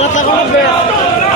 Ela tá com a